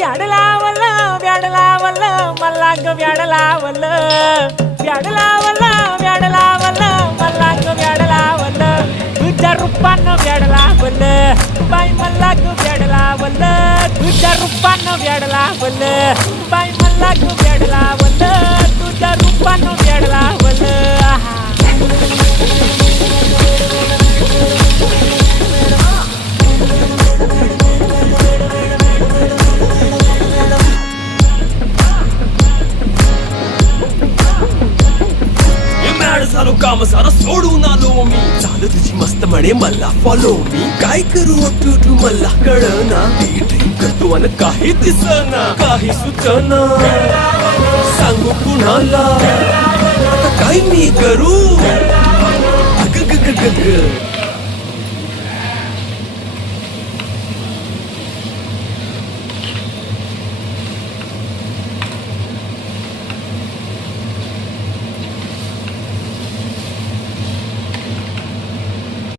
व्याड लावलं व्याड लावलं मला ग व्याड लावलं व्याड लावलं व्याड लावलं मला ग व्याड लावलं तुझ्या रूपानं व्याड लावलं बाई मला ग व्याड लावलं तुझ्या रूपानं व्याड लावलं बाई मला ग व्याड लावलं तुझ्या रूपानं व्याड लावलं झालो काम सारा सोडून आलो मी झालं तुझी मस्त म्हणे मला फॉलो मी काय करू टू मला कळना ड्रीम करतो आणि काही दिसना काही सुचना सांगू कुणाला आता काय मी करू अग ग ग ग ग